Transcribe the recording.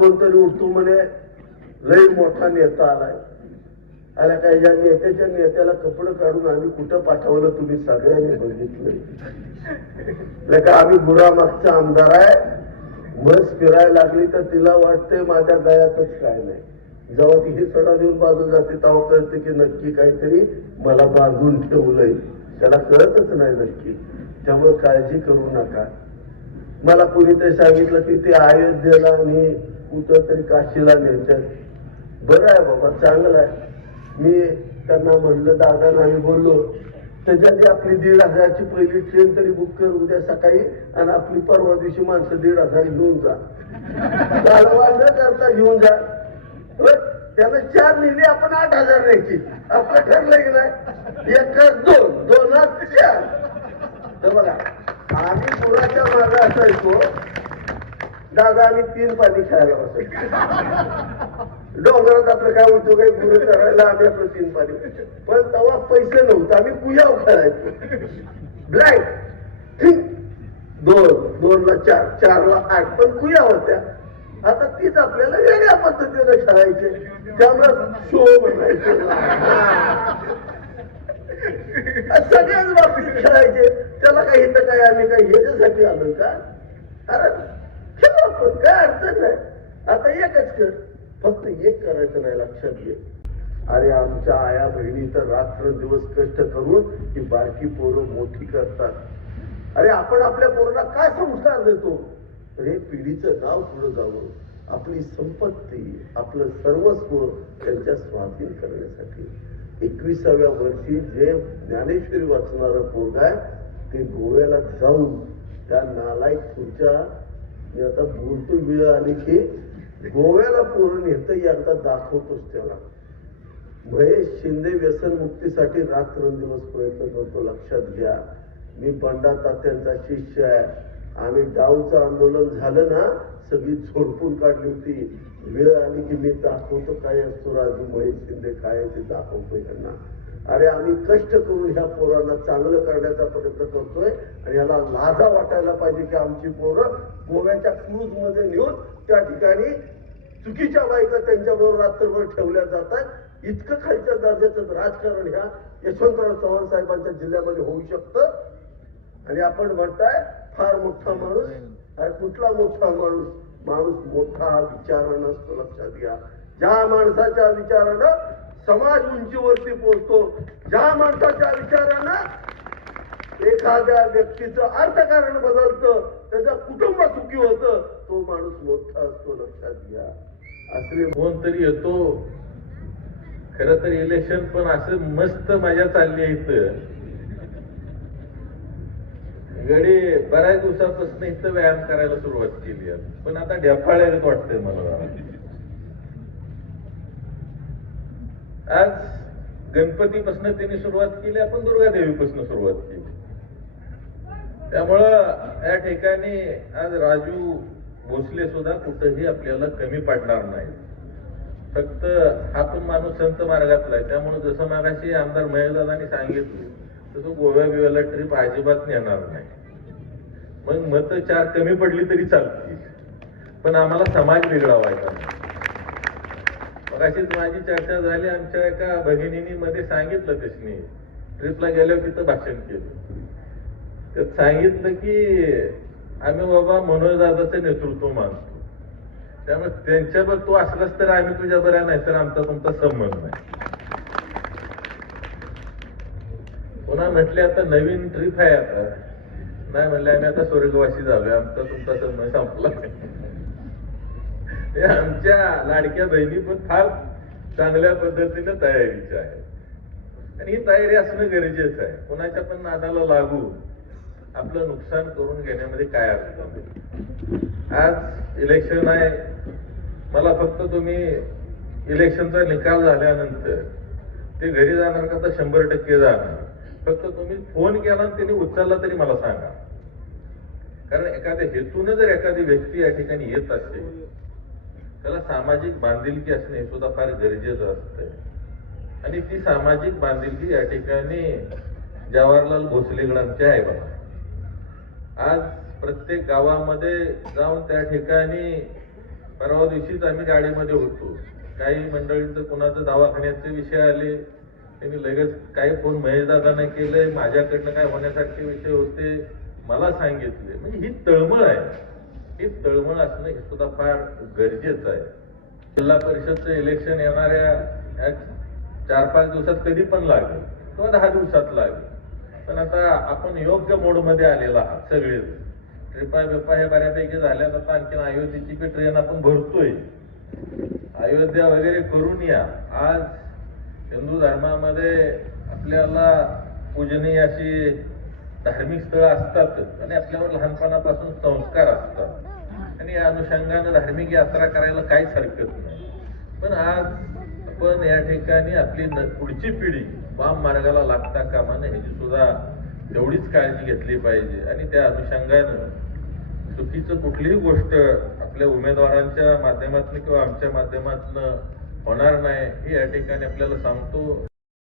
कोणतरी उठतो म्हणे लय मोठा नेता आलाय आला काय ज्या नेत्याच्या नेत्याला कपडे काढून आम्ही कुठं पाठवलं तुम्ही सगळ्यांनी बघितलं का आम्ही गुरा मागचा आमदार आहे बस फिरायला लागली तर तिला वाटते माझ्या गळ्यातच काय नाही जेव्हा ती सोडा देऊन बाजू जाते तेव्हा कळते की नक्की काहीतरी मला बांधून ठेवलंय त्याला कळतच नाही नक्की त्यामुळे काळजी करू नका मला कुणीतरी सांगितलं की ते अयोध्येला आणि कुठं तरी काशीला नेतात बरं आहे बाबा चांगलं आहे मी त्यांना म्हणलं दादा नाही बोललो त्याच्यात आपली दीड हजारची पहिली ट्रेन तरी बुक कर उद्या सकाळी आणि आपली परवा दिवशी माणसं दीड हजार घेऊन जा न करता घेऊन जा त्यानं चार लिहिली आपण आठ हजार न्यायची आपलं ठरलं की नाही एक दोन दोन दोनात चार तर बघा आम्ही पुराच्या मार्ग असायचो दादा आम्ही तीन पाणी खायला बसतो डोंगरात आपलं काय होतो काही गुरु करायला आम्ही आपलं तीन पाणी पण तेव्हा पैसे नव्हतं आम्ही पूजा करायचो ब्लॅक दोन दोन दोनला चार ला आठ पण कुया होत्या आता तीच आपल्याला वेगळ्या पद्धतीने खेळायचे त्यामुळे शो म्हणायचे सगळ्याच खेळायचे त्याला काही तर काय आम्ही काय ह्याच्यासाठी आलो का कारण काय अडचण नाही आता एकच कर फक्त एक करायचं नाही लक्षात घे अरे आमच्या आया बहिणी तर रात्र दिवस कष्ट करून ती बारकी पोरं मोठी करतात अरे आपण आपल्या पोरांना काय संस्कार देतो तर हे पिढीचं नाव पुढे जावं आपली संपत्ती आपलं सर्वस्व त्यांच्या स्वाधीन करण्यासाठी एकविसाव्या वर्षी जे ज्ञानेश्वरी वाचणार पोरग आहे ते गोव्याला जाऊन त्या नालायक पुढच्या आता बोलतो वेळ आली की गोव्याला पूर्ण येतं एकदा दाखवतोच त्याला महेश शिंदे व्यसन व्यसनमुक्तीसाठी रात्रंदिवस प्रयत्न करतो लक्षात घ्या मी बंडा तात्यांचा शिष्य आहे आम्ही डावचं आंदोलन झालं ना सगळी झोडपून काढली होती वेळ आली की मी दाखवतो काय असतो राजू महेश शिंदे काय ते दाखवतो यांना अरे आम्ही कष्ट करून ह्या पोरांना चांगलं करण्याचा प्रयत्न करतोय आणि याला लाजा वाटायला पाहिजे की आमची पोरं गोव्याच्या क्रूज मध्ये नेऊन त्या ठिकाणी चुकीच्या बायका त्यांच्याबरोबर रात्रभर ठेवल्या जातात इतकं खालच्या दर्जाचं राजकारण ह्या यशवंतराव चव्हाण साहेबांच्या जिल्ह्यामध्ये होऊ शकत आणि आपण म्हणताय फार मोठा माणूस अरे कुठला मोठा माणूस माणूस मोठा विचारानं लक्षात घ्या ज्या माणसाच्या विचारानं समाज उंचीवरती पोहोचतो ज्या माणसाच्या विचारानं एखाद्या व्यक्तीचं अर्थकारण बदलतं त्याचं कुटुंब सुखी होतं तो माणूस मोठा असतो लक्षात घ्या असले तरी येतो खर तर इलेक्शन पण अस मस्त मजा चालली इथं गडे बऱ्याच दिवसापासून इथं व्यायाम करायला सुरुवात केली पण आता ढ्याफाळ्याच वाटतंय मला आज गणपतीपासून त्यांनी सुरुवात केली आपण दुर्गा दुर्गादेवीपासून सुरुवात केली त्यामुळं या ठिकाणी आज राजू भोसले सुद्धा कुठंही आपल्याला कमी पडणार नाही फक्त हा पण माणूस संत मार्गातला आहे त्यामुळं जसं मागाशी आमदार महेशदादांनी सांगितलं तसं गोव्या बिव्याला ट्रीप अजिबात नेणार नाही मग मतं चार कमी पडली तरी चालतील पण आम्हाला समाज वेगळा व्हायचा अशीच माझी चर्चा झाली आमच्या एका भगिनी मध्ये सांगितलं ट्रिप ट्रिपला गेल्यावर तिथं भाषण केलं तर सांगितलं की आम्ही बाबा दादाचं नेतृत्व मानतो त्यामुळे त्यांच्यावर तू असलास तर आम्ही तुझ्या बऱ्या नाही तर आमचा तुमचा संबंध नाही पुन्हा म्हटले आता नवीन ट्रीप आहे आता नाही म्हणले आम्ही आता स्वर्गवासी झालोय आमचा तुमचा संबंध संपला आमच्या लाडक्या बहिणी पण फार चांगल्या पद्धतीने तयारीच्या आहे आणि ही तयारी असणं गरजेचं आहे कोणाच्या पण नादाला लागू आपलं नुकसान करून घेण्यामध्ये काय अर्थ आज इलेक्शन आहे मला फक्त तुम्ही इलेक्शनचा निकाल झाल्यानंतर ते घरी जाणार का तर शंभर टक्के जाणार फक्त तुम्ही फोन केला त्यांनी उचलला तरी मला सांगा कारण एखाद्या हेतून जर एखादी व्यक्ती या ठिकाणी येत असेल त्याला सामाजिक बांधिलकी असणे सुद्धा फार गरजेचं असतं आणि ती सामाजिक बांधिलकी या ठिकाणी जवाहरलाल भोसलेगडांची आहे बघा आज प्रत्येक गावामध्ये जाऊन त्या ठिकाणी परवा दिवशीच आम्ही गाडीमध्ये होतो काही मंडळींचं कोणाचं दवाखान्याचे विषय आले त्यांनी लगेच काही फोन महेशदादाने केले माझ्याकडनं काय होण्यासारखे विषय होते मला सांगितले म्हणजे ही तळमळ आहे हे तळमळ असणं हे सुद्धा फार गरजेचं आहे जिल्हा परिषदचं इलेक्शन येणाऱ्या चार पाच दिवसात कधी पण लागेल किंवा दहा दिवसात लागेल पण आता आपण योग्य मोडमध्ये आलेला आहात सगळे ट्रिपा बिपा हे बऱ्यापैकी झाल्यात आता आणखी अयोध्येची की ट्रेन आपण भरतोय अयोध्या वगैरे करून या आज हिंदू धर्मामध्ये आपल्याला पूजनीय अशी धार्मिक स्थळं असतात आणि आपल्यावर लहानपणापासून संस्कार असतात त्यांनी या अनुषंगानं धार्मिक यात्रा करायला काहीच हरकत नाही पण आज आपण या ठिकाणी आपली पुढची पिढी वाम मार्गाला लागता कामा नये ह्याची सुद्धा तेवढीच काळजी घेतली पाहिजे आणि त्या अनुषंगानं चुकीचं कुठलीही गोष्ट आपल्या उमेदवारांच्या माध्यमातून किंवा आमच्या माध्यमातून होणार नाही हे या ठिकाणी आपल्याला सांगतो